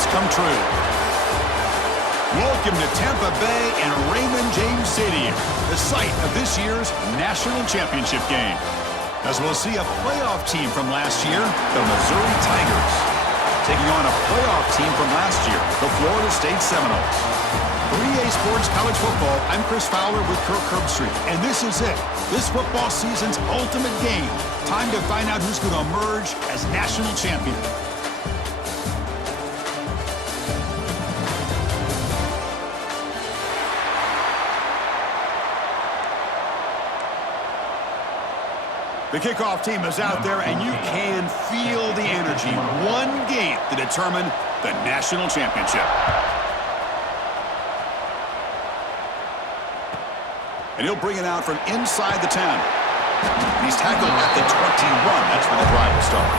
dreams come true. Welcome to Tampa Bay and Raymond James Stadium, the site of this year's national championship game. As we'll see a playoff team from last year, the Missouri Tigers, taking on a playoff team from last year, the Florida State Seminoles. For EA Sports College Football, I'm Chris Fowler with Kirk Herbstreit, and this is it. This football season's ultimate game. Time to find out who's going to emerge as national champion. The kickoff team is out there, and you can feel the energy. One game to determine the national championship. And he'll bring it out from inside the 10. And he's tackled at the 21. That's where the drive will start.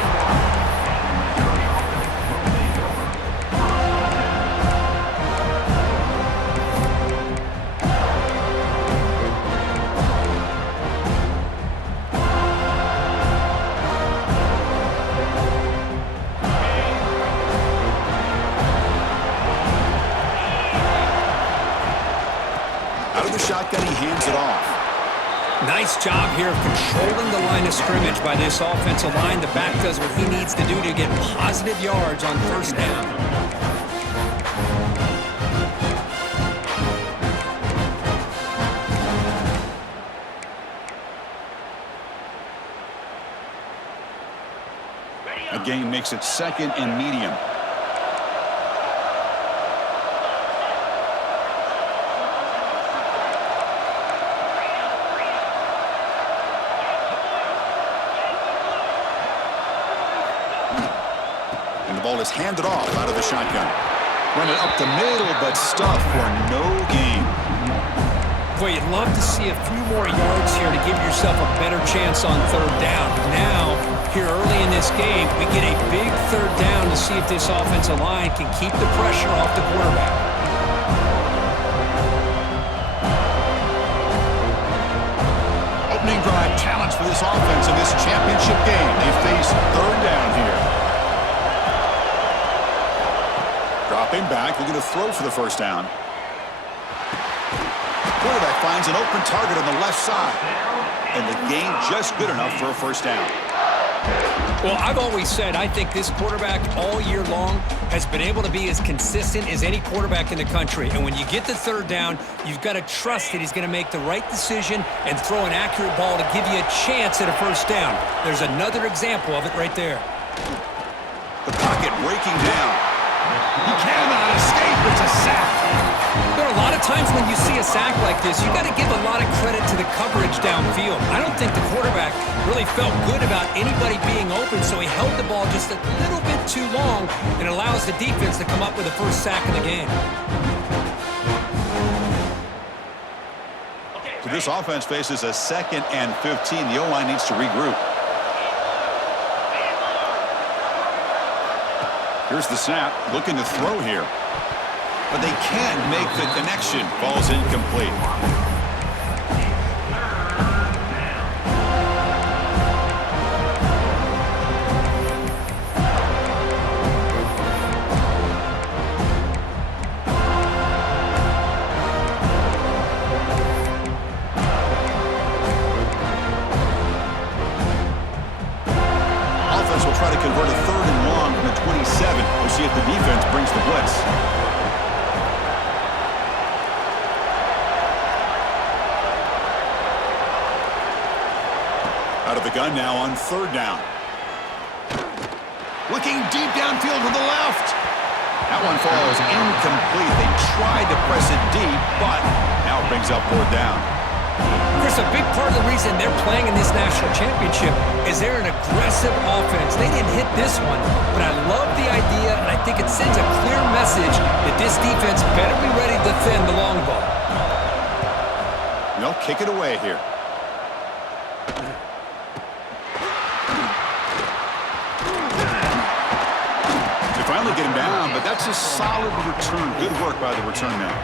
Shotgun, he hands it off. Nice job here of controlling the line of scrimmage by this offensive line. The back does what he needs to do to get positive yards on first down. A gain makes it second and medium. Is handed off out of the shotgun. Run it up the middle, but stuffed for no gain. Boy, you'd love to see a few more yards here to give yourself a better chance on third down. Now, here early in this game, we get a big third down to see if this offensive line can keep the pressure off the quarterback. Opening drive challenge for this offense in this championship game. They face third down here. Dropping back, looking to throw for the first down. Quarterback finds an open target on the left side. And the gain just good enough for a first down. Well, I've always said I think this quarterback all year long has been able to be as consistent as any quarterback in the country. And when you get the third down, you've got to trust that he's going to make the right decision and throw an accurate ball to give you a chance at a first down. There's another example of it right there. The pocket breaking down. He cannot escape. It's a sack. There are a lot of times when you see a sack like this, you got to give a lot of credit to the coverage downfield. I don't think the quarterback really felt good about anybody being open, so he held the ball just a little bit too long and allows the defense to come up with the first sack of the game. So this offense faces a 2nd and 15. The O-line needs to regroup. Here's the snap, looking to throw here. But they can't make the connection. Ball's incomplete. Offense will try to convert a 3rd and long from the 27. We'll see if the defense brings the blitz. Out of the gun now on 3rd down. Looking deep downfield to the left. That one falls incomplete. They tried to press it deep, but now it brings up 4th down. Chris, a big part of the reason they're playing in this national championship is they're an aggressive offense. They didn't hit this one, but I love the idea, and I think it sends a clear message that this defense better be ready to defend the long ball. They'll kick it away here. They finally get him down, but that's a solid return. Good work by the return man.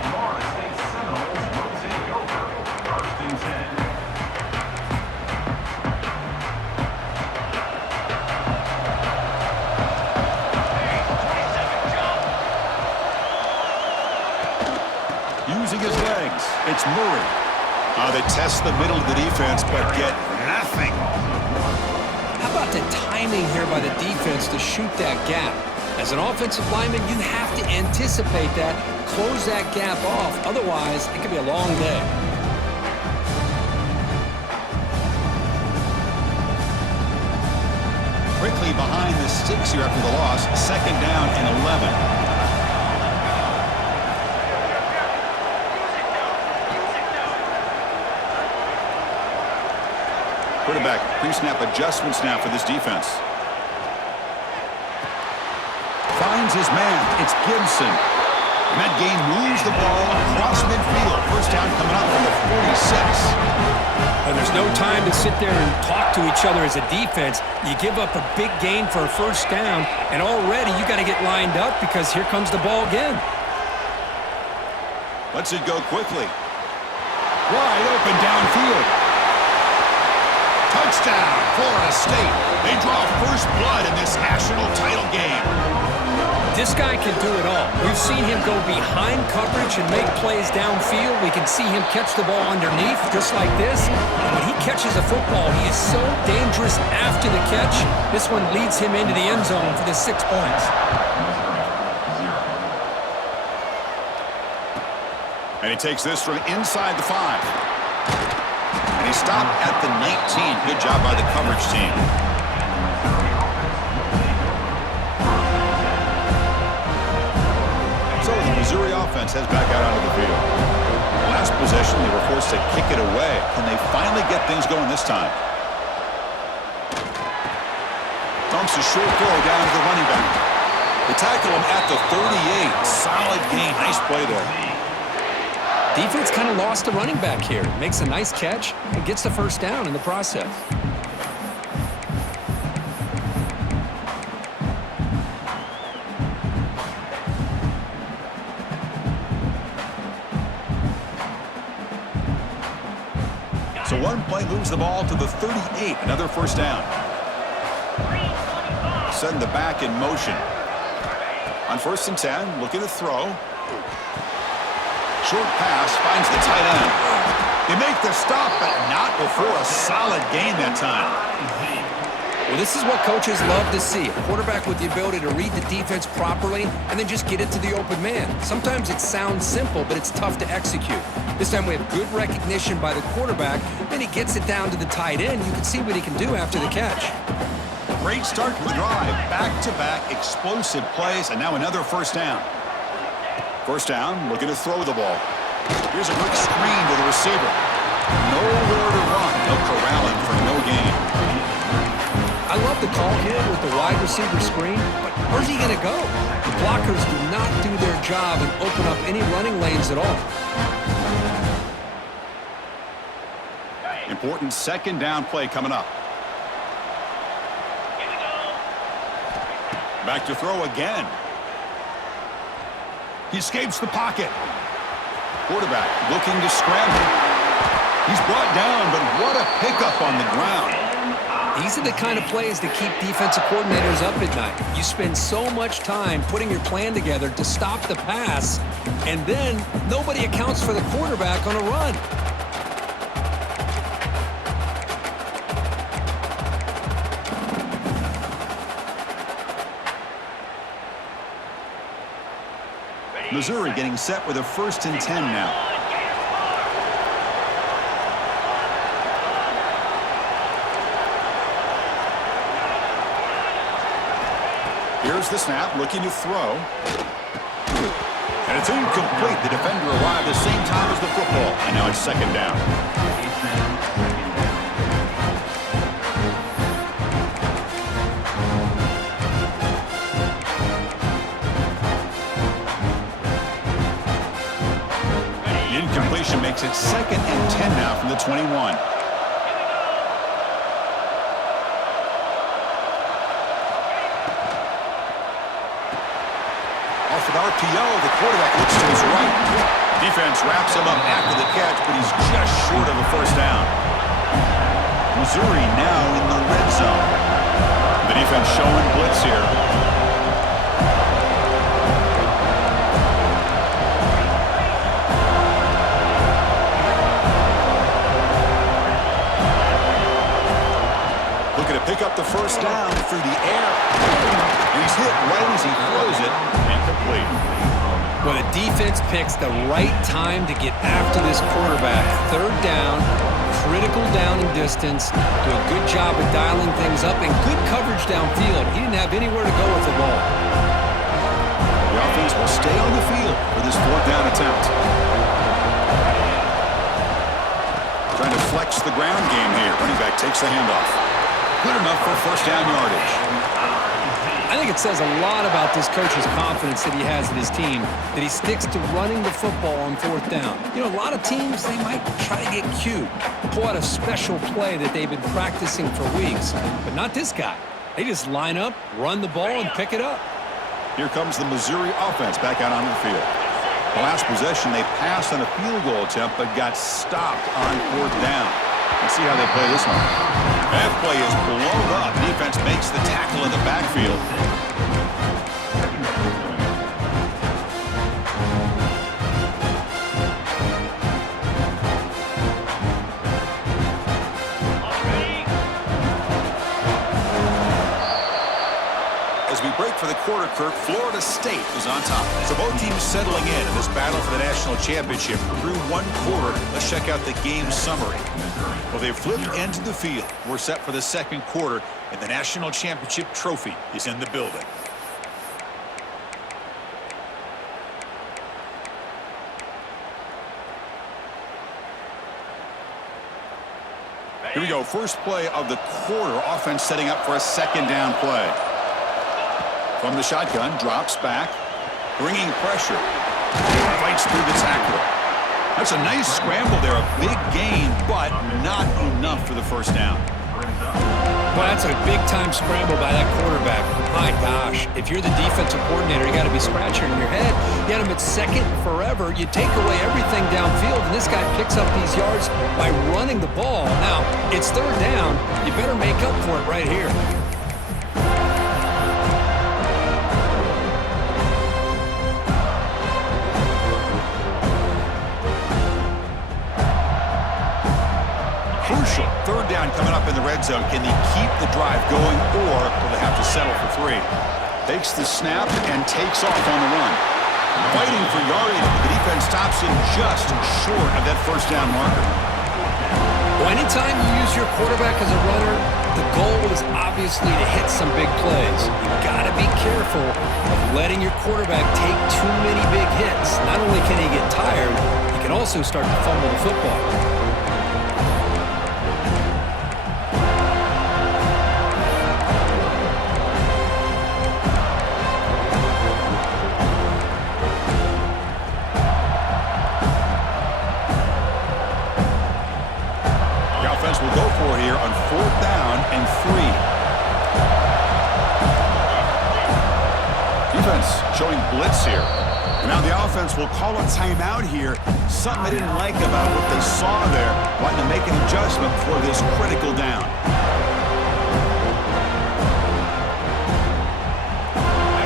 using his legs. It's Murray. They test the middle of the defense, but get nothing. How about the timing here by the defense to shoot that gap? As an offensive lineman, you have to anticipate that, close that gap off. Otherwise, it could be a long day. Quickly behind the sticks here after the loss. 2nd down and 11. Quarterback pre-snap adjustments now for this defense. Finds his man. It's Gibson. And that game moves the ball across midfield. 1st down coming up from the 46. And there's no time to sit there and talk to each other as a defense. You give up a big gain for a 1st down, and already you got to get lined up because here comes the ball again. Lets it go quickly. Wide open downfield. Touchdown, Florida State. They draw first blood in this national title game. This guy can do it all. We've seen him go behind coverage and make plays downfield. We can see him catch the ball underneath just like this. And when he catches a football, he is so dangerous after the catch. This one leads him into the end zone for the 6 points. And he takes this from inside the 5. And he stopped at the 19. Good job by the coverage team. So the Missouri offense heads back out onto the field. Last possession, they were forced to kick it away. Can they finally get things going this time? Dumps a short throw down to the running back. They tackle him at the 38. Solid gain. Nice play there. Defense kind of lost the running back here. Makes a nice catch and gets the 1st down in the process. So one play moves the ball to the 38. Another 1st down. Setting the back in motion. On 1st and 10, looking to throw. Short pass finds the tight end. They make the stop, but not before a solid gain that time. Well, this is what coaches love to see. A quarterback with the ability to read the defense properly and then just get it to the open man. Sometimes it sounds simple, but it's tough to execute. This time we have good recognition by the quarterback, then he gets it down to the tight end. You can see what he can do after the catch. Great start to the drive. Back-to-back explosive plays, and now another 1st down. 1st down, looking to throw the ball. Here's a quick screen to the receiver. Nowhere to run. They'll corral him for no gain. I love the call here with the wide receiver screen, but where's he going to go? The blockers do not do their job and open up any running lanes at all. Important 2nd down play coming up. Back to throw again. He escapes the pocket. Quarterback looking to scramble. He's brought down, but what a pickup on the ground. These are the kind of plays that keep defensive coordinators up at night. You spend so much time putting your plan together to stop the pass, and then nobody accounts for the quarterback on a run. Missouri getting set with a 1st and 10 now. Here's the snap, looking to throw. And it's incomplete. The defender arrived the same time as the football. And now it's 2nd down. Incompletion makes it 2nd and 10 now from the 21. Off an RPO, the quarterback looks to his right. Defense wraps him up after the catch, but he's just short of a 1st down. Missouri now in the red zone. The defense showing blitz here. first down through the air. And he's hit right as he throws it, incomplete. Well, the defense picks the right time to get after this quarterback. Third down, critical down and distance. Do a good job of dialing things up and good coverage downfield. He didn't have anywhere to go with the ball. The offense will stay on the field for this fourth down attempt. Trying to flex the ground game here. Running back takes the handoff. Good enough for first down yardage. I think it says a lot about this coach's confidence that he has in his team, that he sticks to running the football on fourth down. You know, a lot of teams, they might try to get cute, pull out a special play that they've been practicing for weeks, but not this guy. They just line up, run the ball, and pick it up. Here comes the Missouri offense back out onto the field. The last possession, they passed on a field goal attempt, but got stopped on fourth down. Let's see how they play this one. That play is blown up. Defense makes the tackle in the backfield. As we break for the quarter, Kirk, Florida State is on top. So both teams settling in this battle for the national championship through one quarter. Let's check out the game summary. Well, they've flipped ends of the field. We're set for the second quarter, and the national championship trophy is in the building. Here we go. First play of the quarter. Offense setting up for a second down play. From the shotgun, drops back, bringing pressure. Fights through the tackler. That's a nice scramble there, a big gain, but not enough for the first down. Well, that's a big-time scramble by that quarterback. My gosh, if you're the defensive coordinator, you got to be scratching your head. You had him at second forever. You take away everything downfield, and this guy picks up these yards by running the ball. Now, it's third down. You better make up for it right here. Crucial. Third down coming up in the red zone. Can they keep the drive going, or will they have to settle for three? Takes the snap and takes off on the run. Fighting for yardage, but the defense stops him just short of that first down marker. Well, anytime you use your quarterback as a runner, the goal is obviously to hit some big plays. You've got to be careful of letting your quarterback take too many big hits. Not only can he get tired, he can also start to fumble the football. Will go for here on fourth down and 3. Defense showing blitz here. And now the offense will call a timeout here. Something they didn't like about what they saw there. Wanting to make an adjustment for this critical down.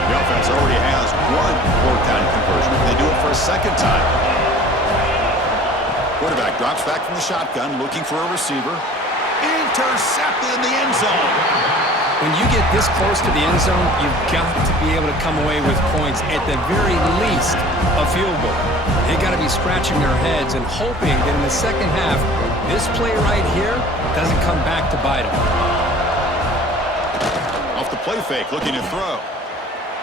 The offense already has one fourth down conversion. They do it for a second time. Quarterback drops back from the shotgun, looking for a receiver. Intercepted in the end zone. When you get this close to the end zone, you've got to be able to come away with points, at the very least, a field goal. They got to be scratching their heads and hoping that in the second half, this play right here doesn't come back to bite them. Off the play fake, looking to throw.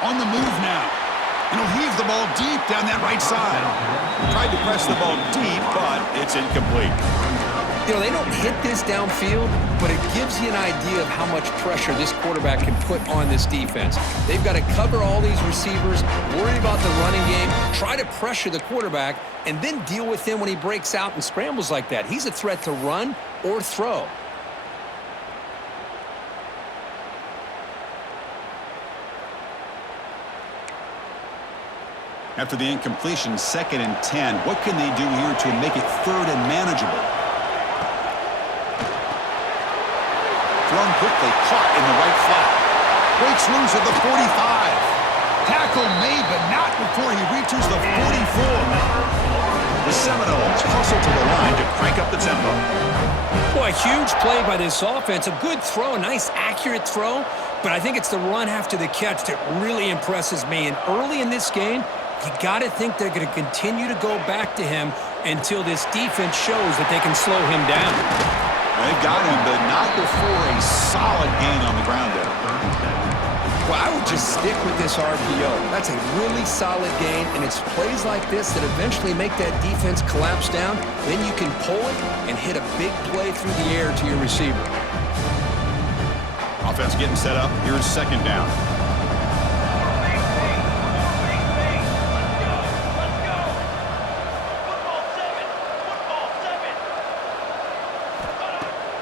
On the move now. And he'll heave the ball deep down that right side. Tried to press the ball deep, but it's incomplete. You know, they don't hit this downfield, but it gives you an idea of how much pressure this quarterback can put on this defense. They've got to cover all these receivers, worry about the running game, try to pressure the quarterback, and then deal with him when he breaks out and scrambles like that. He's a threat to run or throw. After the incompletion, 2nd and 10. What can they do here to make it third and manageable? Thrown quickly, caught in the right flat. Breaks loose at the 45. Tackle made, but not before he reaches the 44. The Seminoles hustle to the line to crank up the tempo. Well, a huge play by this offense. A good throw, a nice accurate throw. But I think it's the run after the catch that really impresses me. And early in this game, you got to think they're going to continue to go back to him until this defense shows that they can slow him down. They've got him, but not before a solid gain on the ground there. Well, I would just stick with this RPO. That's a really solid gain, and it's plays like this that eventually make that defense collapse down. Then you can pull it and hit a big play through the air to your receiver. Offense getting set up. Here's second down.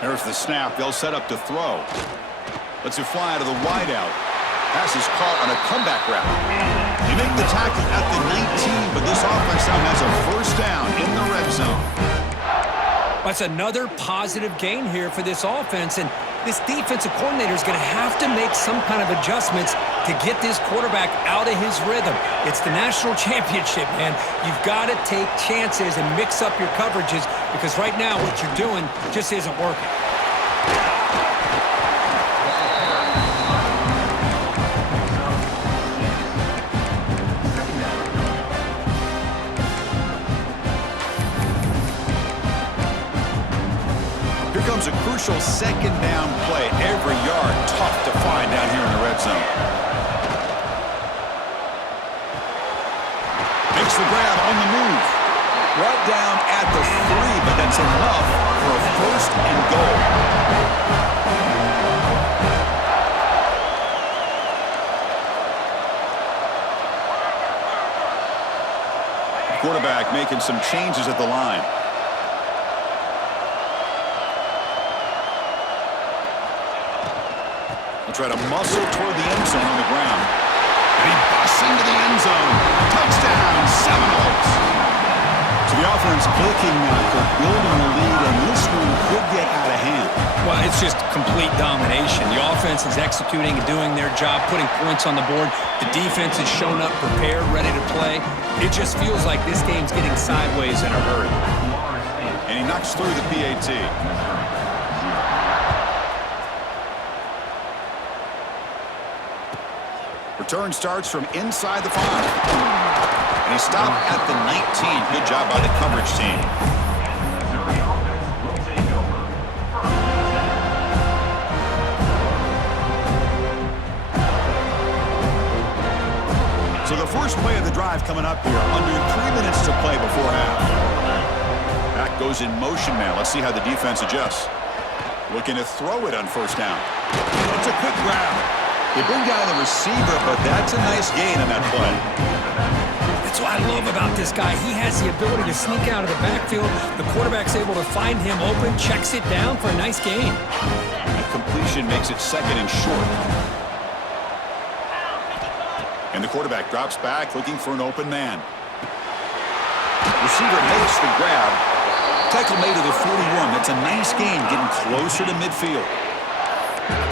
There's the snap. They'll set up to throw. Lets it fly out of the wideout. Pass is caught on a comeback route. They make the tackle at the 19, but this offense now has a first down in the red zone. That's another positive gain here for this offense, and this defensive coordinator is going to have to make some kind of adjustments to get this quarterback out of his rhythm. It's the national championship, man. You've got to take chances and mix up your coverages because right now what you're doing just isn't working. Comes a crucial second down play. Every yard tough to find down here in the red zone. Makes the grab on the move. Brought down at the 3, but that's enough for a first and goal. Quarterback making some changes at the line. Try to muscle toward the end zone on the ground. And he busts into the end zone. Touchdown, Seminoles. So the offense clicking now for building the lead, and this one could get out of hand. Well, it's just complete domination. The offense is executing and doing their job, putting points on the board. The defense has shown up, prepared, ready to play. It just feels like this game's getting sideways in a hurry. And he knocks through the PAT. Return starts from inside the 5. And he stopped at the 19. Good job by the coverage team. So the first play of the drive coming up here. Under 3 minutes to play before half. Back goes in motion now. Let's see how the defense adjusts. Looking to throw it on first down. It's a quick grab. They bring down the receiver, but that's a nice gain on that play. That's what I love about this guy. He has the ability to sneak out of the backfield. The quarterback's able to find him open, checks it down for a nice gain. That completion makes it second and short. And the quarterback drops back, looking for an open man. Receiver makes the grab. Tackle made to the 41. That's a nice gain, getting closer to midfield.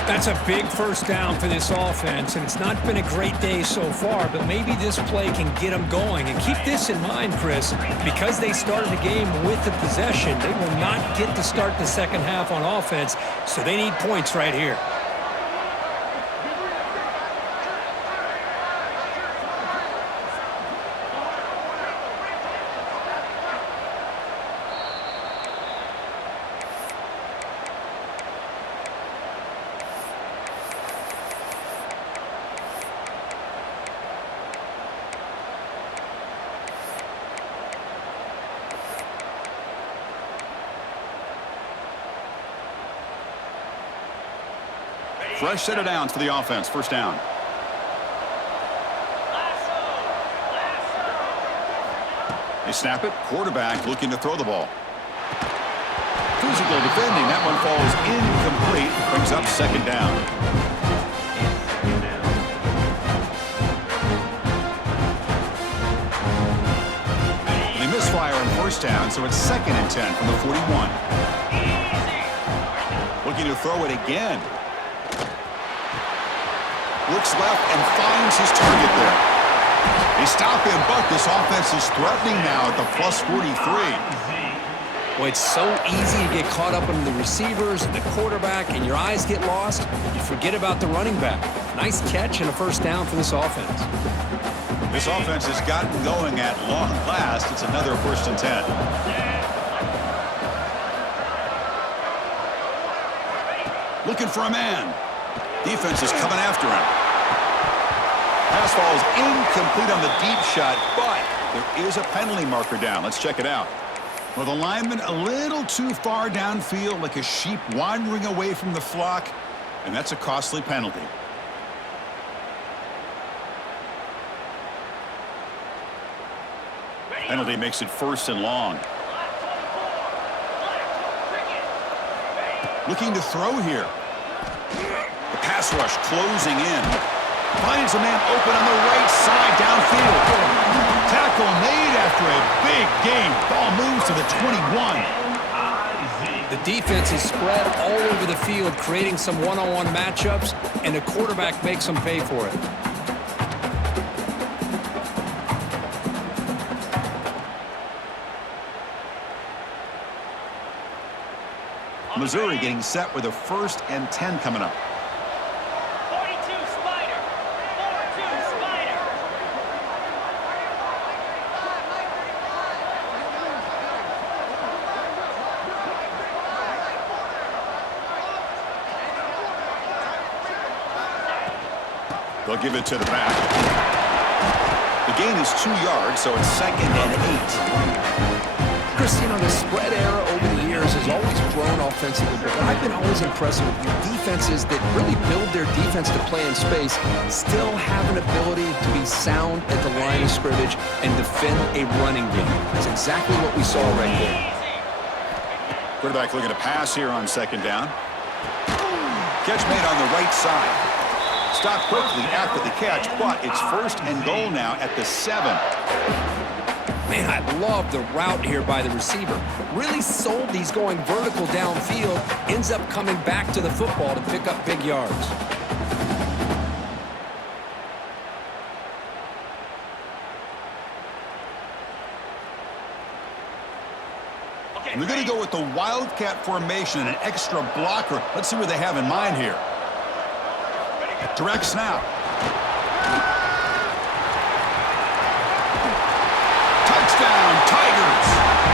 That's a big first down for this offense, and it's not been a great day so far, but maybe this play can get them going. And keep this in mind, Chris, because they started the game with the possession, they will not get to start the second half on offense, so they need points right here. Fresh set of downs for the offense. First down. They snap it. Quarterback looking to throw the ball. Physical defending. That one falls incomplete. Brings up second down. They misfire on first down, so it's second and 10 from the 41. Looking to throw it again. Looks left and finds his target there. They stop him, but this offense is threatening now at the plus 43. Well, it's so easy to get caught up in the receivers and the quarterback, and your eyes get lost. You forget about the running back. Nice catch and a first down for this offense. This offense has gotten going at long last. It's another 1st and 10. Looking for a man. Defense is coming after him. Pass falls incomplete on the deep shot, but there is a penalty marker down. Let's check it out. Well, the lineman a little too far downfield, like a sheep wandering away from the flock, and that's a costly penalty. Penalty makes it 1st and long. Looking to throw here. The pass rush closing in. Finds a man open on the right side downfield. Tackle made after a big gain. Ball moves to the 21. The defense is spread all over the field, creating some one-on-one matchups, and the quarterback makes them pay for it. Missouri getting set with a 1st and 10 coming up. 42 Spider. 42 Spider. They'll give it to the back. The gain is 2 yards, so it's 2nd and 8. Chris, you know, the spread era over the years has always grown offensively, but I've been always impressed with defenses that really build their defense to play in space, still have an ability to be sound at the line of scrimmage and defend a running game. That's exactly what we saw right there. Quarterback looking to pass here on 2nd down. Catch made on the right side. Stopped quickly after the catch, but it's 1st and goal now at the 7. Man, I love the route here by the receiver. Really sold these going vertical downfield. Ends up coming back to the football to pick up big yards. They're going to go with the Wildcat formation and an extra blocker. Let's see what they have in mind here. Direct snap. Touchdown, Tigers,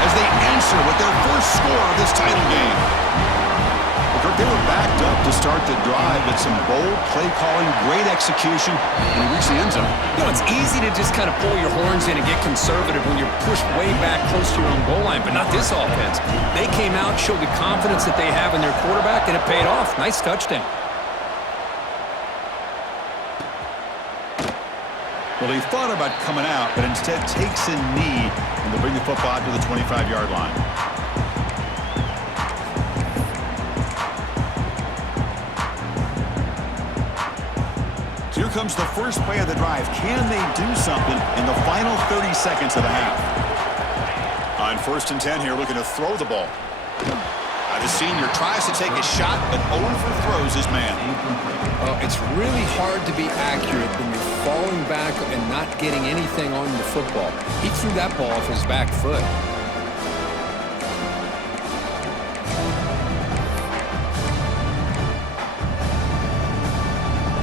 as they answer with their first score of this title game. They were backed up to start the drive, but some bold play calling, great execution, and he reached the end zone. You know, it's easy to just kind of pull your horns in and get conservative when you're pushed way back close to your own goal line, but not this offense. They came out, showed the confidence that they have in their quarterback, and it paid off. Nice touchdown. Well, he thought about coming out, but instead takes a knee, and they'll bring the football to the 25-yard line. So here comes the first play of the drive. Can they do something in the final 30 seconds of the half? On 1st and 10 here, looking to throw the ball. The senior tries to take a shot, but overthrows his man. It's really hard to be accurate when you're falling back and not getting anything on the football. He threw that ball off his back foot.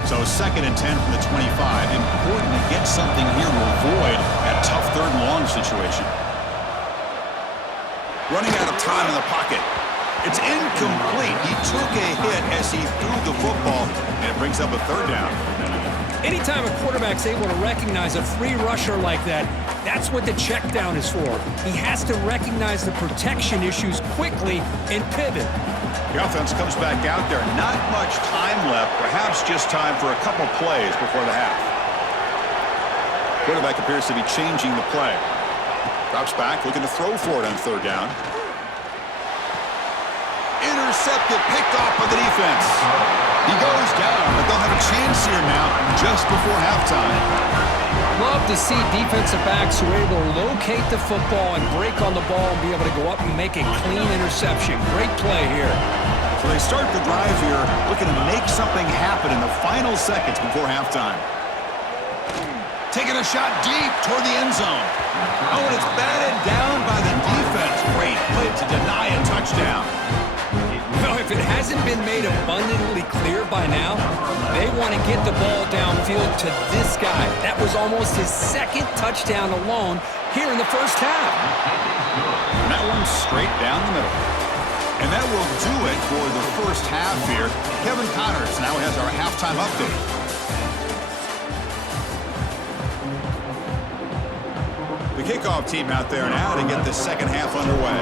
So 2nd and 10 from the 25. Important to get something here to avoid that tough 3rd and long situation. Running out of time in the pocket. It's incomplete. He took a hit as he threw the football, and it brings up a 3rd down. Anytime a quarterback's able to recognize a free rusher like that, that's what the check down is for. He has to recognize the protection issues quickly and pivot. The offense comes back out there. Not much time left. Perhaps just time for a couple plays before the half. Quarterback appears to be changing the play. Drops back, looking to throw for it on 3rd down. Intercepted, picked off by the defense. He goes down, but they'll have a chance here now just before halftime. Love to see defensive backs who are able to locate the football and break on the ball and be able to go up and make a clean interception. Great play here. So they start the drive here, looking to make something happen in the final seconds before halftime. Taking a shot deep toward the end zone. Oh, and it's batted down by the defense. Great play to deny If it hasn't been made abundantly clear by now, they want to get the ball downfield to this guy. That was almost his second touchdown alone here in the first half. And that one's straight down the middle. And that will do it for the first half here. Kevin Connors now has our halftime update. The kickoff team out there now to get the second half underway.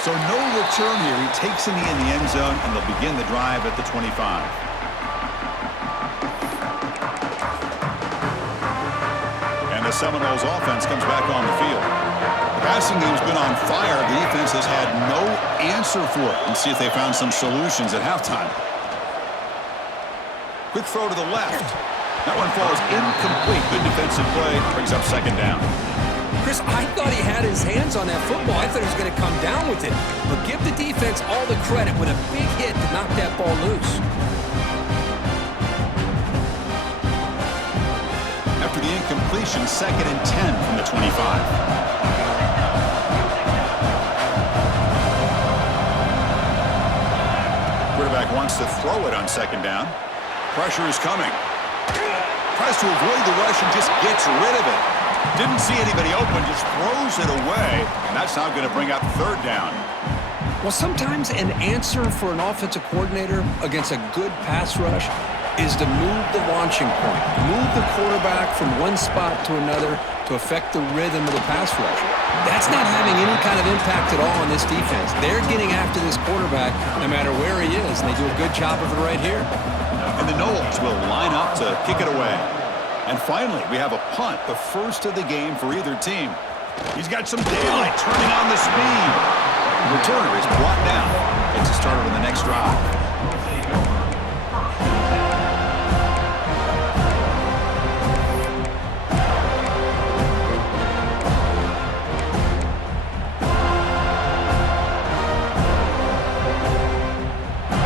So no return here. He takes it in the end zone, and they'll begin the drive at the 25. And the Seminoles offense comes back on the field. The passing game's been on fire. The defense has had no answer for it. And see if they found some solutions at halftime. Quick throw to the left. That one falls incomplete. Good defensive play. Brings up second down. Chris, I thought he had his hands on that football. I thought he was going to come down with it. But give the defense all the credit with a big hit to knock that ball loose. After the incompletion, 2nd and 10 from the 25. Quarterback wants to throw it on 2nd down. Pressure is coming. Tries to avoid the rush and just gets rid of it. Didn't see anybody open, just throws it away. And that's now going to bring up 3rd down. Well, sometimes an answer for an offensive coordinator against a good pass rush is to move the launching point. Move the quarterback from one spot to another to affect the rhythm of the pass rush. That's not having any kind of impact at all on this defense. They're getting after this quarterback no matter where he is, and they do a good job of it right here. And the Noles will line up to kick it away. And finally, we have a punt, the first of the game for either team. He's got some daylight turning on the speed. The returner is brought down. Gets us started on the next drive.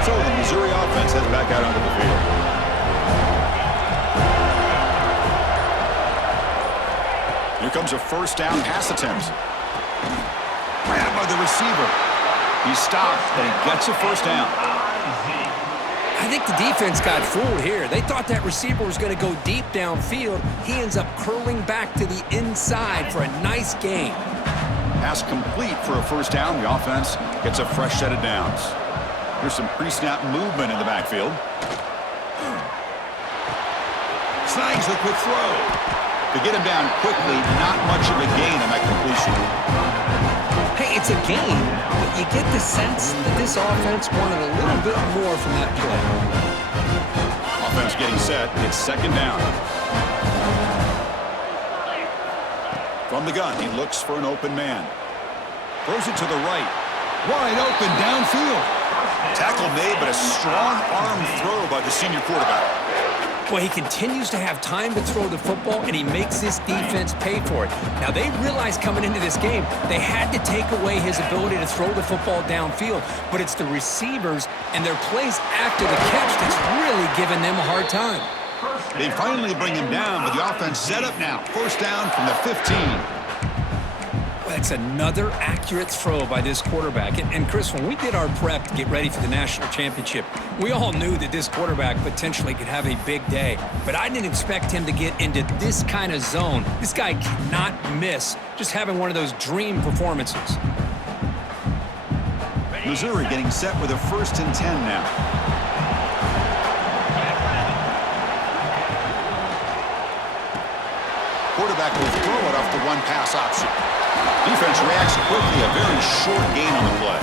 So the Missouri offense heads back out onto the field. Here comes a first down pass attempt. Grabbed by the receiver. He stopped, but he gets a first down. I think the defense got fooled here. They thought that receiver was going to go deep downfield. He ends up curling back to the inside for a nice gain. Pass complete for a first down. The offense gets a fresh set of downs. Here's some pre-snap movement in the backfield. Snags the quick throw. To get him down quickly, not much of a gain on that completion. Hey, it's a gain, but you get the sense that this offense wanted a little bit more from that play. Offense getting set. It's 2nd down. From the gun, he looks for an open man. Throws it to the right. Wide open downfield. Tackle made, but a strong arm throw by the senior quarterback. Well, he continues to have time to throw the football, and he makes this defense pay for it. Now, they realized coming into this game they had to take away his ability to throw the football downfield, but it's the receivers and their plays after the catch that's really giving them a hard time. They finally bring him down, but the offense set up now. First down from the 15. That's another accurate throw by this quarterback. And Chris, when we did our prep to get ready for the national championship, we all knew that this quarterback potentially could have a big day. But I didn't expect him to get into this kind of zone. This guy cannot miss just having one of those dream performances. Missouri getting set with a 1st and 10 now. Quarterback will throw it off the one pass option. Defense reacts quickly, a very short gain on the play.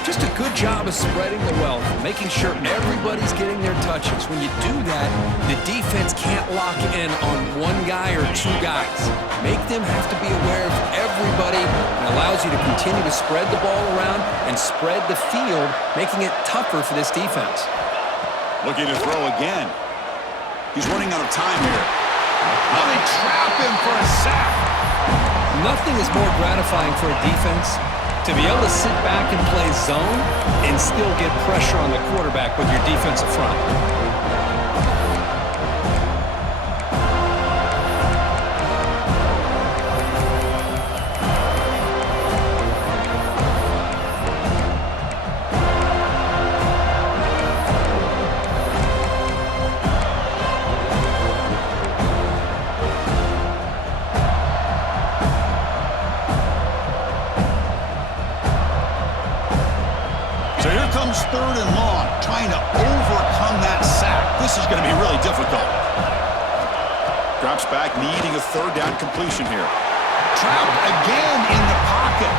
Just a good job of spreading the wealth, making sure everybody's getting their touches. When you do that, the defense can't lock in on one guy or two guys. Make them have to be aware of everybody, and allows you to continue to spread the ball around and spread the field, making it tougher for this defense. Looking to throw again. He's running out of time here. Now they trap him for a sack. Nothing is more gratifying for a defense to be able to sit back and play zone and still get pressure on the quarterback with your defensive front. comes 3rd and long, trying to overcome that sack. This is going to be really difficult. Drops back, needing a 3rd down completion here. Trapped again in the pocket.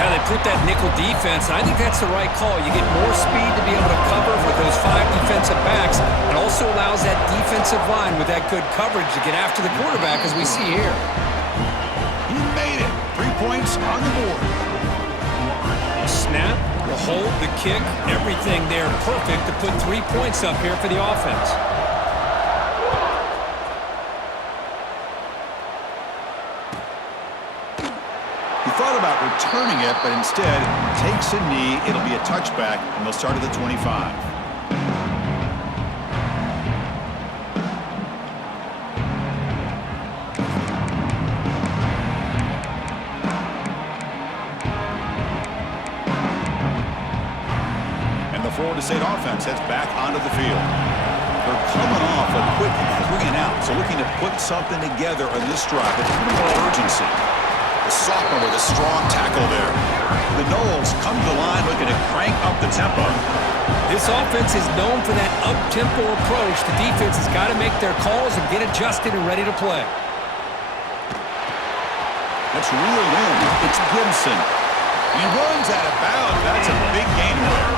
Now they put that nickel defense, and I think that's the right call. You get more speed to be able to cover with those 5 defensive backs. It also allows that defensive line with that good coverage to get after the quarterback, as we see here. He made it. 3 points on the board. Snap, the hold, the kick, everything there perfect to put 3 points up here for the offense. He thought about returning it, but instead takes a knee. It'll be a touchback, and they'll start at the 25. And the Florida State offense heads back onto the field. They're coming off a quick 3 and out, so looking to put something together on this drive with a little more urgency. The sophomore with a strong tackle there. The Noles come to the line looking to crank up the tempo. This offense is known for that up-tempo approach. The defense has got to make their calls and get adjusted and ready to play. That's reeled in. It's Gibson. He runs out of bounds. That's a big gain there.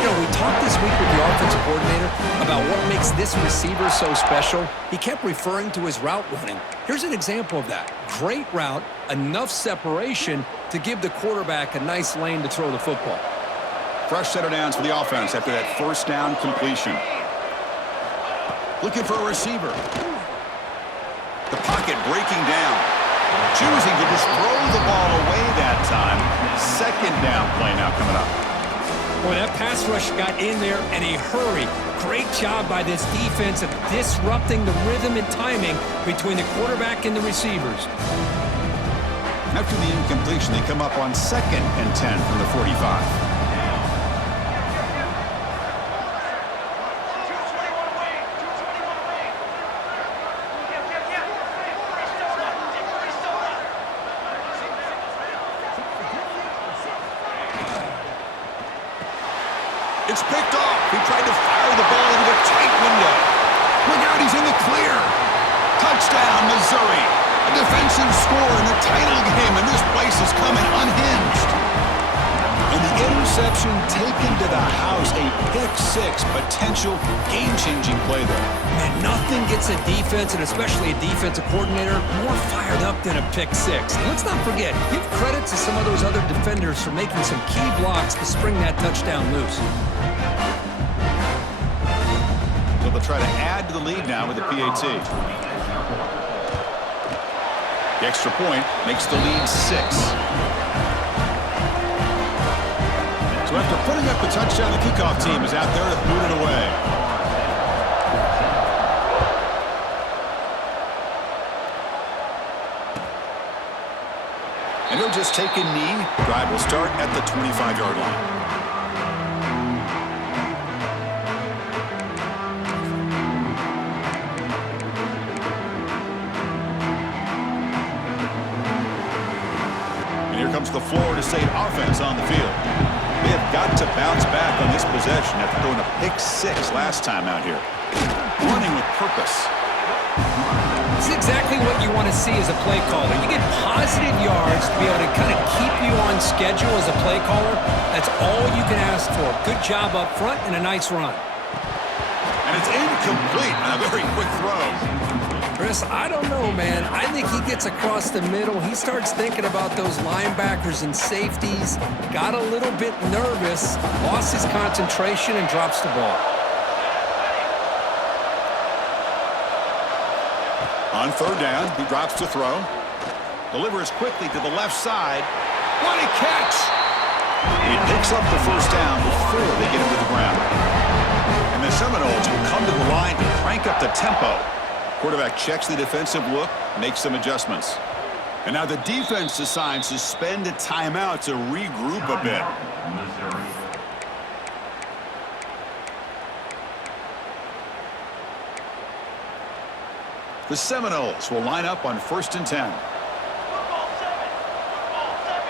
You know, we talked this week with the offensive coordinator about what makes this receiver so special. He kept referring to his route running. Here's an example of that. Great route, enough separation to give the quarterback a nice lane to throw the football. Fresh set of downs for the offense after that 1st down completion. Looking for a receiver. The pocket breaking down. Choosing to just throw the ball away that time. 2nd down play now coming up. Boy, that pass rush got in there in a hurry. Great job by this defense of disrupting the rhythm and timing between the quarterback and the receivers. After the incompletion, they come up on 2nd and 10 from the 45. It's picked off. He tried to fire the ball into a tight window. Look out, he's in the clear. Touchdown, Missouri. A defensive score in the title game, and this place is coming unhinged. And the interception taken to the house, a pick-6, potential game-changing play there. And nothing gets a defense, and especially a defensive coordinator, more fired up than a pick-6. And let's not forget, give credit to some of those other defenders for making some key blocks to spring that touchdown loose. So they'll try to add to the lead now with the PAT. The extra point makes the lead 6. So after putting up the touchdown, the kickoff team is out there to boot it away. And he'll just take a knee. Drive will start at the 25-yard line. Here comes the Florida State offense on the field. They have got to bounce back on this possession after throwing a pick-6 last time out here. Running with purpose. It's exactly what you want to see as a play caller. You get positive yards to be able to kind of keep you on schedule as a play caller. That's all you can ask for. Good job up front and a nice run. And it's incomplete on a very quick throw. Chris, I don't know, man. I think he gets across the middle. He starts thinking about those linebackers and safeties. Got a little bit nervous, lost his concentration, and drops the ball. On 3rd down, he drops to throw. Delivers quickly to the left side. What a catch! He picks up the 1st down before they get him to the ground. And the Seminoles will come to the line to crank up the tempo. Quarterback checks the defensive look, makes some adjustments. And now the defense decides to spend a timeout to regroup a bit. The Seminoles will line up on 1st and 10. Football 7. Football 7.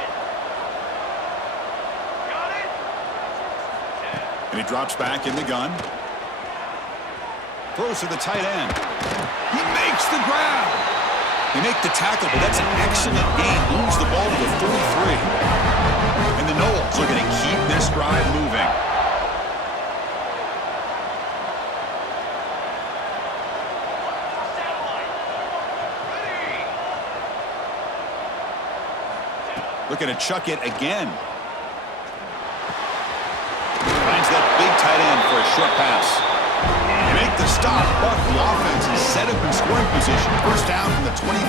Got it? And he drops back in the gun. Throws to the tight end. He makes the grab. They make the tackle, but that's an excellent gain. Moves the ball to the 33. And the Noles are going to keep this drive moving. Looking to chuck it again. Finds that big tight end for a short pass. They make the stop, but the offense is set up in scoring position. First down from the 23.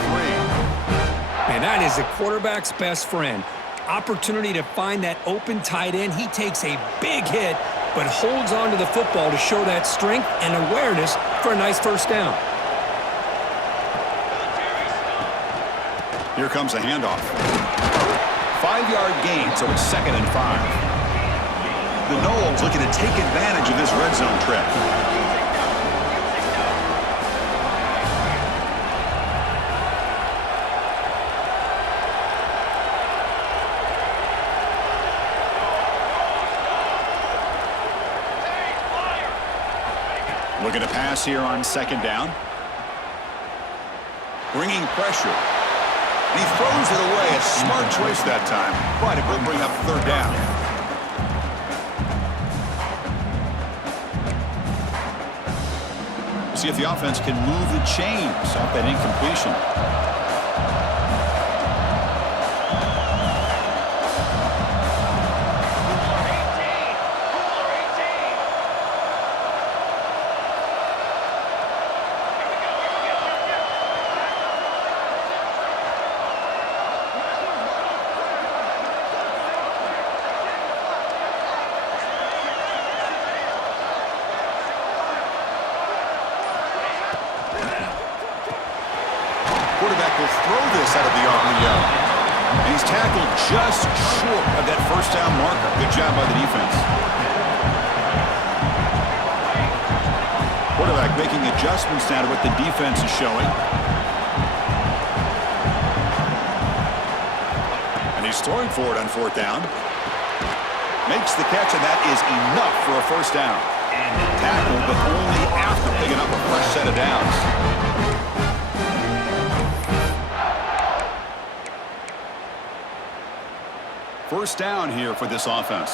Man, that is the quarterback's best friend. Opportunity to find that open tight end. He takes a big hit, but holds on to the football to show that strength and awareness for a nice first down. Here comes a handoff. 5-yard gain, so it's 2nd and 5. The Noles looking to take advantage of this red zone trip. Looking to pass here on 2nd down. Bringing pressure. And he throws it away. A smart choice that time, but it will bring up 3rd down. See if the offense can move the chains off that incompletion. Quarterback will throw this out of the RPO. And he's tackled just short of that first down marker. Good job by the defense. Quarterback making adjustments now to what the defense is showing. And he's throwing for it on 4th down. Makes the catch, and that is enough for a first down. Tackled, but only after picking up a fresh set of downs. First down here for this offense.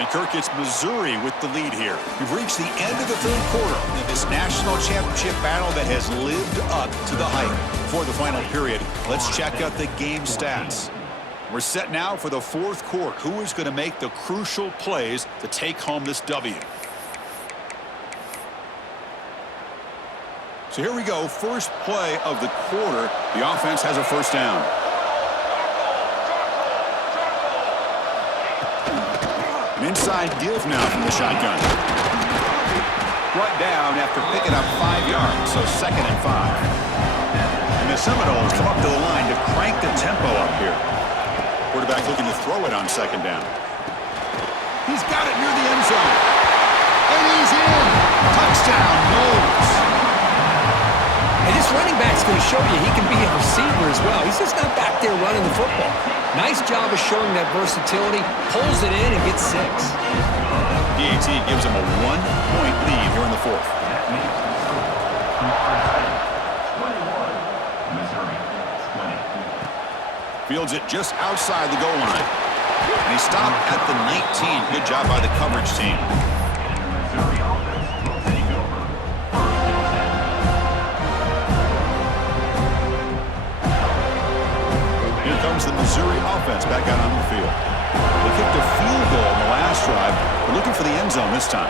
And Kirk, it's Missouri with the lead here. We've reached the end of the 3rd quarter in this national championship battle that has lived up to the hype. For the final period, let's check out the game stats. We're set now for the 4th quarter. Who is going to make the crucial plays to take home this W? So here we go, first play of the quarter. The offense has a first down. An inside give now from the shotgun. Brought down after picking up 5 yards, so 2nd and 5. And the Seminoles come up to the line to crank the tempo up here. Quarterback looking to throw it on 2nd down. He's got it near the end zone. And he's in. Touchdown, Noles. And this running back's going to show you he can be a receiver as well. He's just not back there running the football. Nice job of showing that versatility. Pulls it in and gets 6. PAT gives him a 1-point lead here in the 4th. Fields it just outside the goal line. And he stopped at the 19. Good job by the coverage team. The Missouri offense back out on the field. They kicked a field goal in the last drive. They're looking for the end zone this time.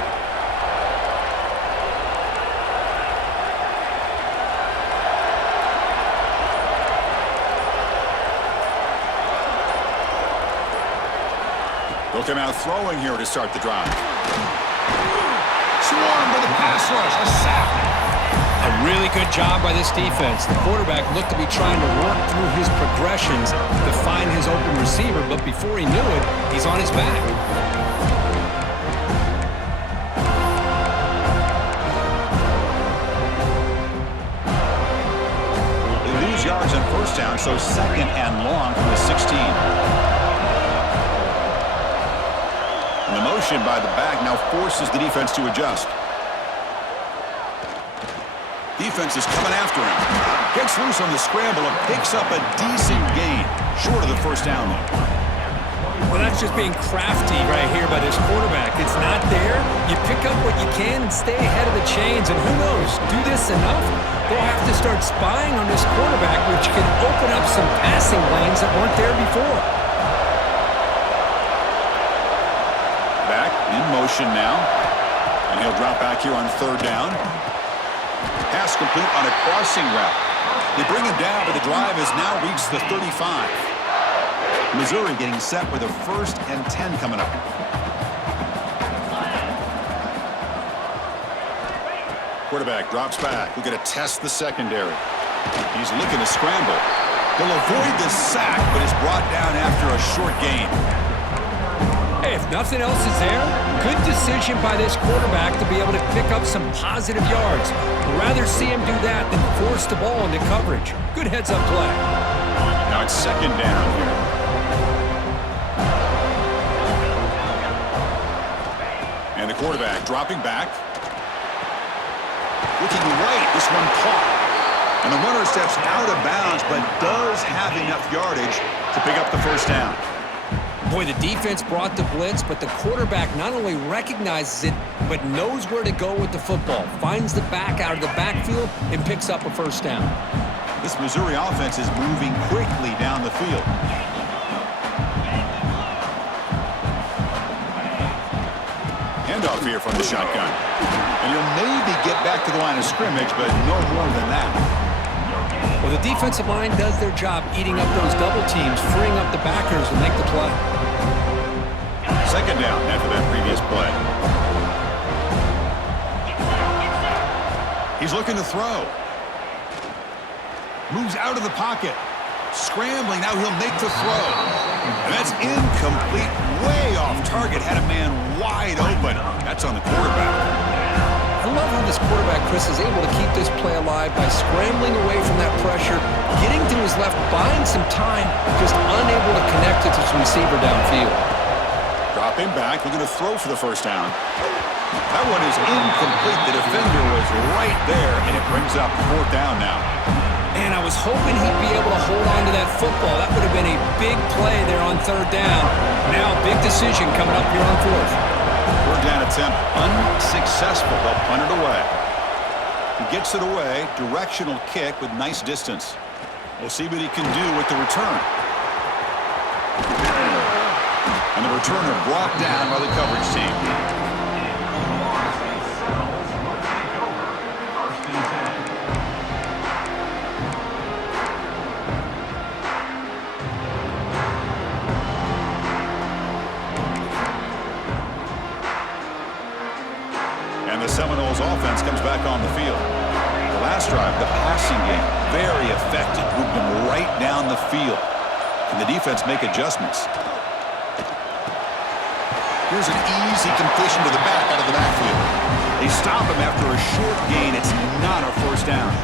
They'll come out throwing here to start the drive. Swarmed by the pass rush. A sack. A really good job by this defense. The quarterback looked to be trying to work through his progressions to find his open receiver, but before he knew it, he's on his back. They lose yards on first down, so second and long from the 16. And the motion by the back now forces the defense to adjust. Defense is coming after him. Gets loose on the scramble and picks up a decent gain. Short of the first down, though. Well, that's just being crafty right here by this quarterback. It's not there. You pick up what you can and stay ahead of the chains. And who knows, do this enough, they'll have to start spying on this quarterback, which can open up some passing lanes that weren't there before. Back in motion now. And he'll drop back here on third down. Pass complete on a crossing route. They bring him down, but the drive has now reached the 35. Missouri getting set with a 1st and 10 coming up. Quarterback drops back. We're going to test the secondary. He's looking to scramble. He'll avoid the sack, but is brought down after a short gain. Hey, if nothing else is there, good decision by this quarterback to be able to pick up some positive yards. I'd rather see him do that than force the ball into coverage. Good heads-up play. Now it's second down here. And the quarterback dropping back. Looking right, this one caught. And the runner steps out of bounds, but does have enough yardage to pick up the first down. Boy, the defense brought the blitz, but the quarterback not only recognizes it, but knows where to go with the football. Finds the back out of the backfield and picks up a first down. This Missouri offense is moving quickly down the field. Handoff here from the shotgun. And he'll maybe get back to the line of scrimmage, but no more than that. Well, the defensive line does their job eating up those double teams, freeing up the backers to make the play. Second down after that previous play. He's looking to throw. Moves out of the pocket. Scrambling, now he'll make the throw. And that's incomplete, way off target. Had a man wide open. That's on the quarterback. I love how this quarterback, Chris, is able to keep this play alive by scrambling away from that pressure, getting to his left, buying some time, just unable to connect it to his receiver downfield. Dropping back, looking to throw for the first down. That one is incomplete. The defender was right there, and it brings up fourth down now. And I was hoping he'd be able to hold on to that football. That would have been a big play there on third down. Now, big decision coming up here on fourth. Third down attempt unsuccessful. They'll punt it away. He gets it away. Directional kick with nice distance. We'll see what he can do with the return. And the returner brought down by the coverage team. And the Seminoles offense comes back on the field. The last drive, the passing game, very effective. Moved them right down the field. Can the defense make adjustments? Here's an easy completion to the back out of the backfield. They stop him after a short gain. It's not a first down.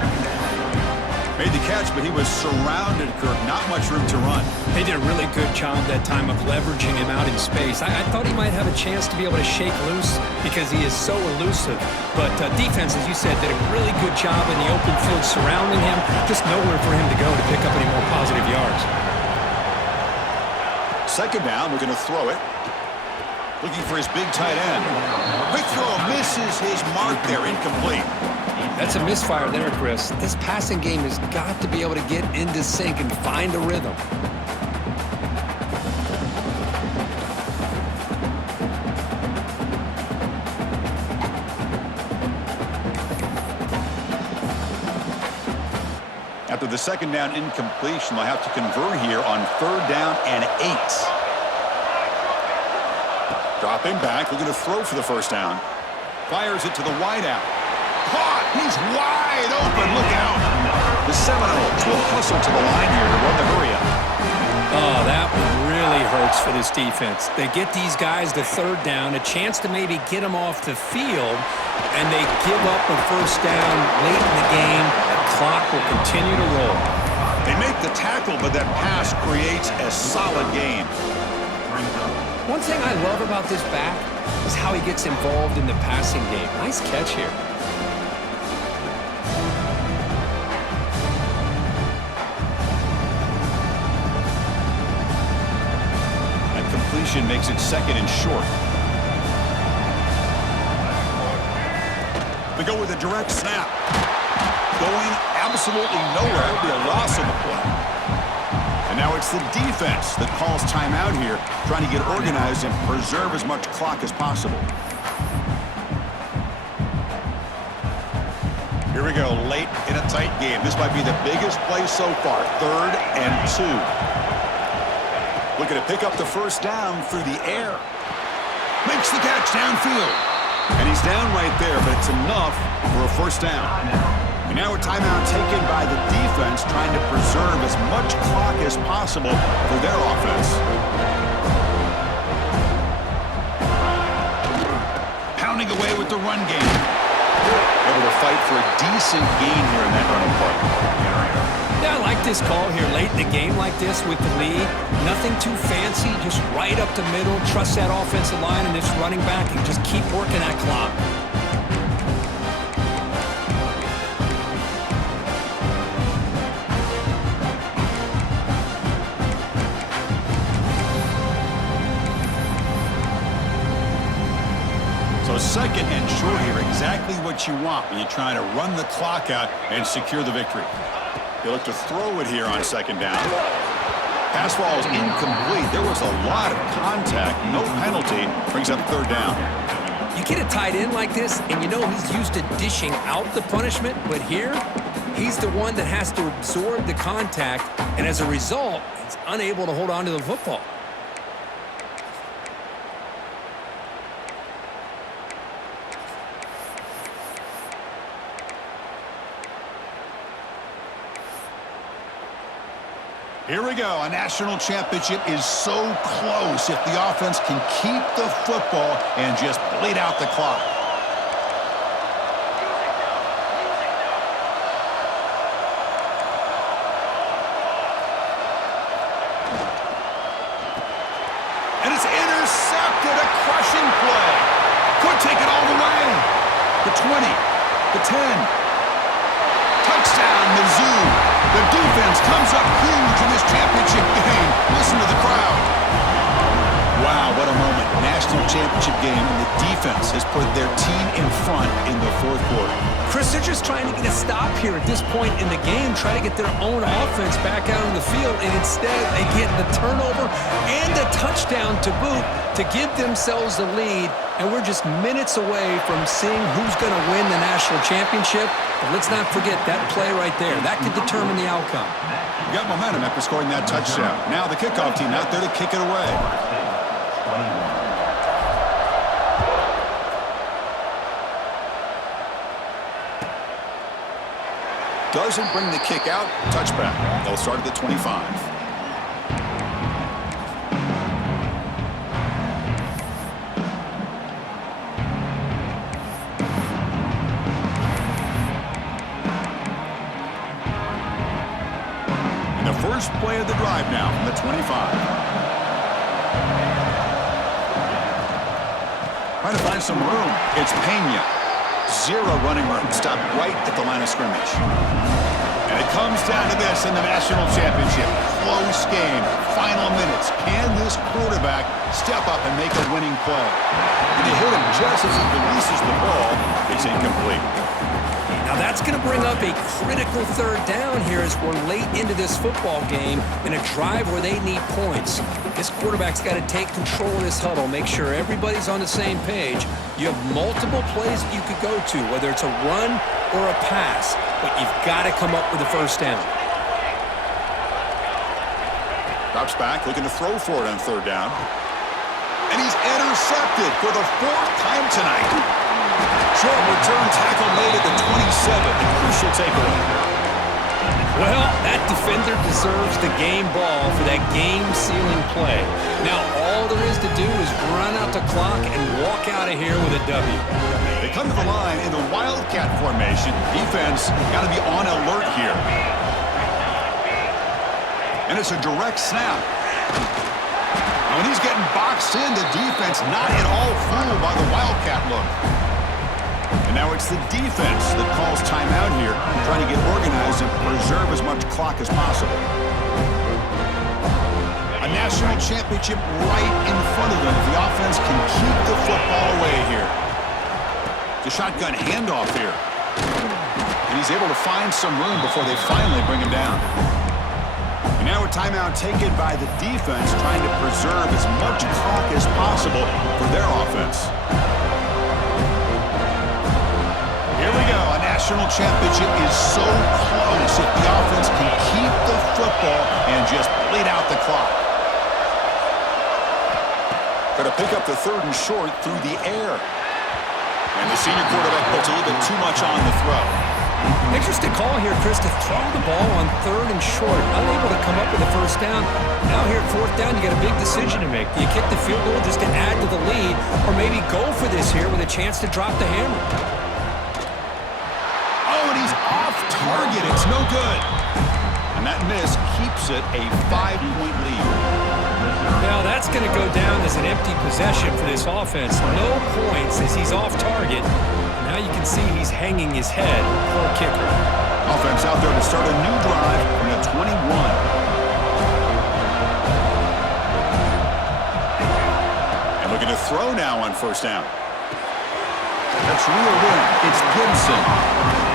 Made the catch, but he was surrounded, Kirk. Not much room to run. They did a really good job that time of leveraging him out in space. I thought he might have a chance to be able to shake loose because he is so elusive. But defense, as you said, did a really good job in the open field surrounding him. Just nowhere for him to go to pick up any more positive yards. Second down, we're going to throw it. Looking for his big tight end. Quick throw, misses his mark there, incomplete. That's a misfire there, Chris. This passing game has got to be able to get into sync and find a rhythm. After the second down incompletion, they'll have to convert here on third down and 8. Dropping back, looking to throw for the first down. Fires it to the wideout. Caught! He's wide open. Look out! The Seminoles will hustle to the line here to run the hurry-up. Oh, that one really hurts for this defense. They get these guys to third down, a chance to maybe get them off the field, and they give up a first down late in the game. The clock will continue to roll. They make the tackle, but that pass creates a solid gain. One thing I love about this back is how he gets involved in the passing game. Nice catch here. That completion makes it 2nd and short. They go with a direct snap. Going absolutely nowhere. It'll be a loss on the play. And now it's the defense that calls timeout here, trying to get organized and preserve as much clock as possible. Here we go, late in a tight game. This might be the biggest play so far, 3rd and 2. Looking to pick up the first down through the air. Makes the catch downfield. And he's down right there, but it's enough for a first down. And now a timeout taken by the defense, trying to preserve as much clock as possible for their offense. Pounding away with the run game. Able to fight for a decent gain here in that running play. Yeah, I like this call here late in the game like this with the lead. Nothing too fancy, just right up the middle. Trust that offensive line and this running back and just keep working that clock. So 2nd and short here, exactly what you want when you're trying to run the clock out and secure the victory. They look to throw it here on 2nd down. Pass ball is incomplete. There was a lot of contact. No penalty. Brings up 3rd down. You get a tight end like this, and you know he's used to dishing out the punishment, but here, he's the one that has to absorb the contact, and as a result, he's unable to hold on to the football. Here we go. A national championship is so close if the offense can keep the football and just bleed out the clock. And it's intercepted. A crushing play. Could take it all the way. The 20. The 10. Touchdown, Mizzou. The defense comes up huge in this championship game. Listen to the crowd. Wow, what a moment. National championship game, and the defense has put their team in front in the 4th quarter. Chris, they're just trying to get a stop here at this point in the game, try to get their own offense back out on the field, and instead they get the turnover and a touchdown to boot to give themselves the lead, and we're just minutes away from seeing who's going to win the national championship. But let's not forget that play right there. That could determine the outcome. You got momentum after scoring that touchdown. Now the kickoff team out there to kick it away. Doesn't bring the kick out. Touchback. They'll start at the 25. And the first play of the drive now from the 25. Trying to find some room. It's Pena. 0 running room. Stopped right at the line of scrimmage. And it comes down to this in the national championship. Close game. Final minutes. Can this quarterback step up and make a winning play? And they hit him just as he releases the ball. It's incomplete. Now that's going to bring up a critical 3rd down here as we're late into this football game in a drive where they need points. This quarterback's got to take control of this huddle, make sure everybody's on the same page. You have multiple plays that you could go to, whether it's a run or a pass, but you've got to come up with a first down. Drops back, looking to throw for it on 3rd down. And he's intercepted for the 4th time tonight. Short return tackle made at the 27. A crucial takeaway. Well, that defender deserves the game ball for that game-sealing play. Now, all there is to do is run out the clock and walk out of here with a W. They come to the line in the Wildcat formation. Defense got to be on alert here. And it's a direct snap. When he's getting boxed in, the defense not at all fooled by the Wildcat look. And now it's the defense that calls timeout here, trying to get organized and preserve as much clock as possible. A national championship right in front of them if the offense can keep the football away here. The shotgun handoff here. And he's able to find some room before they finally bring him down. And now a timeout taken by the defense, trying to preserve as much clock as possible for their offense. Here we go. A national championship is so close if the offense can keep the football and just bleed out the clock. Going to pick up the 3rd and short through the air. And the senior quarterback puts a little bit too much on the throw. Interesting call here, Chris, to throw the ball on 3rd and short. Unable to come up with a first down. Now here at 4th down, you got a big decision to make. Do you kick the field goal just to add to the lead, or maybe go for this here with a chance to drop the hammer? Oh, and he's off target. It's no good. And that miss keeps it a 5-point lead. Now that's going to go down as an empty possession for this offense. No points as he's off target. Now you can see he's hanging his head. Poor kicker. Offense out there to start a new drive from the 21. And looking to throw now on 1st down. That's reeled in. It's Gibson.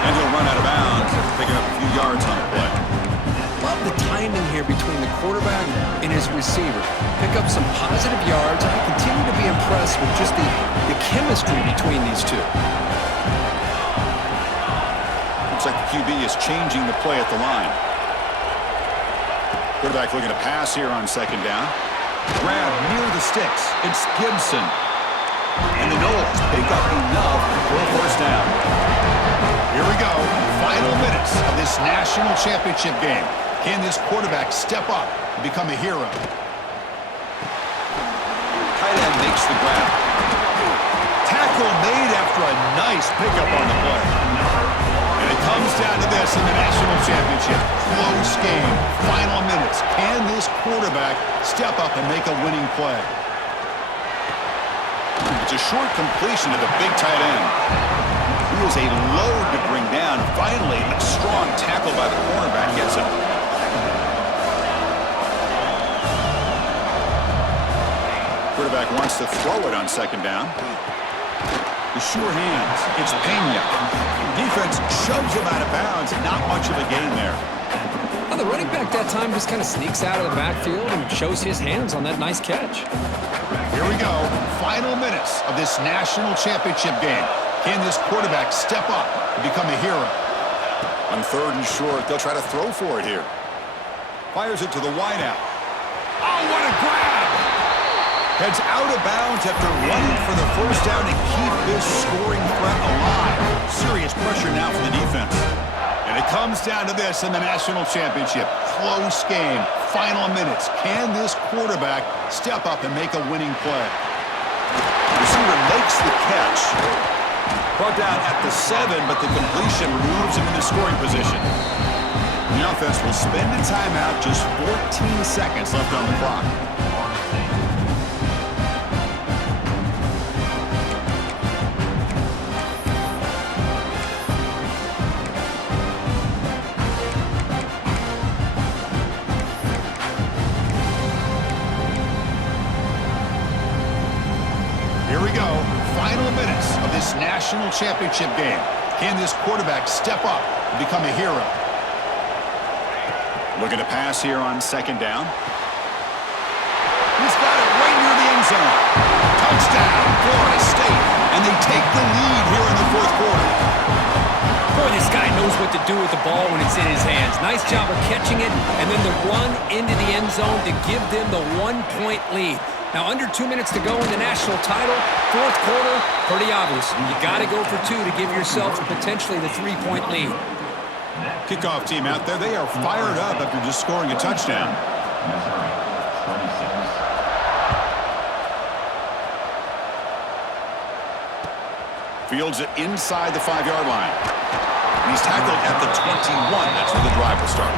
And he'll run out of bounds, picking up a few yards on the play. Love the timing here between the quarterback and his receiver. Pick up some positive yards. I continue to be impressed with just the chemistry between these two. Looks like the QB is changing the play at the line. Quarterback looking to pass here on 2nd down. Grab near the sticks. It's Gibson. And the Noles pick up enough for a 1st down. Here we go. Final minutes of this national championship game. Can this quarterback step up and become a hero? Tight end makes the grab. Tackle made after a nice pickup on the play. And it comes down to this in the national championship. Close game. Final minutes. Can this quarterback step up and make a winning play? It's a short completion to the big tight end. He was a load to bring down. Finally, a strong tackle by the cornerback gets him. Quarterback wants to throw it on 2nd down. The sure hands. It's Pena. Defense shoves him out of bounds. Not much of a gain there. Well, the running back that time just kind of sneaks out of the backfield and shows his hands on that nice catch. Here we go. Final minutes of this national championship game. Can this quarterback step up and become a hero? On 3rd and short, they'll try to throw for it here. Fires it to the wideout. Oh, what a grab! Heads out of bounds after running for the 1st down to keep this scoring threat alive. Serious pressure now for the defense. And it comes down to this in the national championship. Close game. Final minutes. Can this quarterback step up and make a winning play? The receiver makes the catch. Brought down at the 7, but the completion moves him into scoring position. The offense will spend a timeout, just 14 seconds left on the clock. Here we go. Final minutes of this national championship game. Can this quarterback step up and become a hero? Looking to pass here on 2nd down. He's got it right near the end zone. Touchdown, Florida State. And they take the lead here in the 4th quarter. Boy, this guy knows what to do with the ball when it's in his hands. Nice job of catching it, and then the run into the end zone to give them the 1-point lead. Now, under 2 minutes to go in the national title, 4th quarter, pretty obvious. You got to go for 2 to give yourself potentially the 3-point lead. Kickoff team out there, they are fired up after just scoring a touchdown. Fields it inside the 5-yard line. And he's tackled at the 21. That's where the drive will start.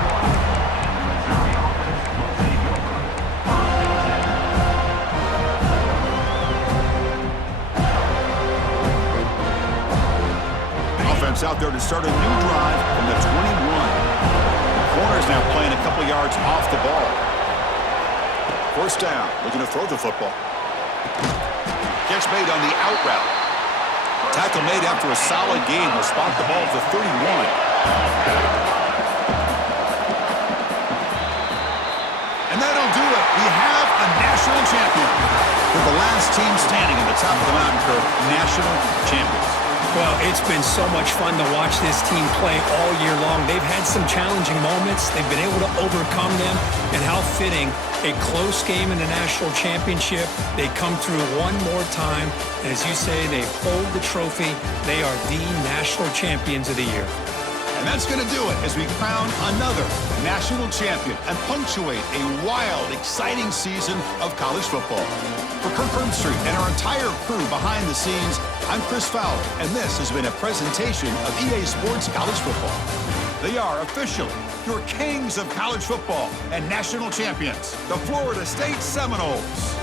offense out there to start a new drive from the 21. The corner's now playing a couple yards off the ball. First down, looking to throw the football. Catch made on the out route. Tackle made after a solid gain. Will spot the ball at the 31. And that'll do it. We have a national champion. With the last team standing at the top of the mountain curve, national champions. Well, it's been so much fun to watch this team play all year long. They've had some challenging moments. They've been able to overcome them. And how fitting, a close game in the national championship. They come through one more time. And as you say, they hold the trophy. They are the national champions of the year. And that's going to do it as we crown another national champion and punctuate a wild, exciting season of college football. For Kirk Herbstreit and our entire crew behind the scenes, I'm Chris Fowler, and this has been a presentation of EA Sports College Football. They are officially your kings of college football and national champions, the Florida State Seminoles.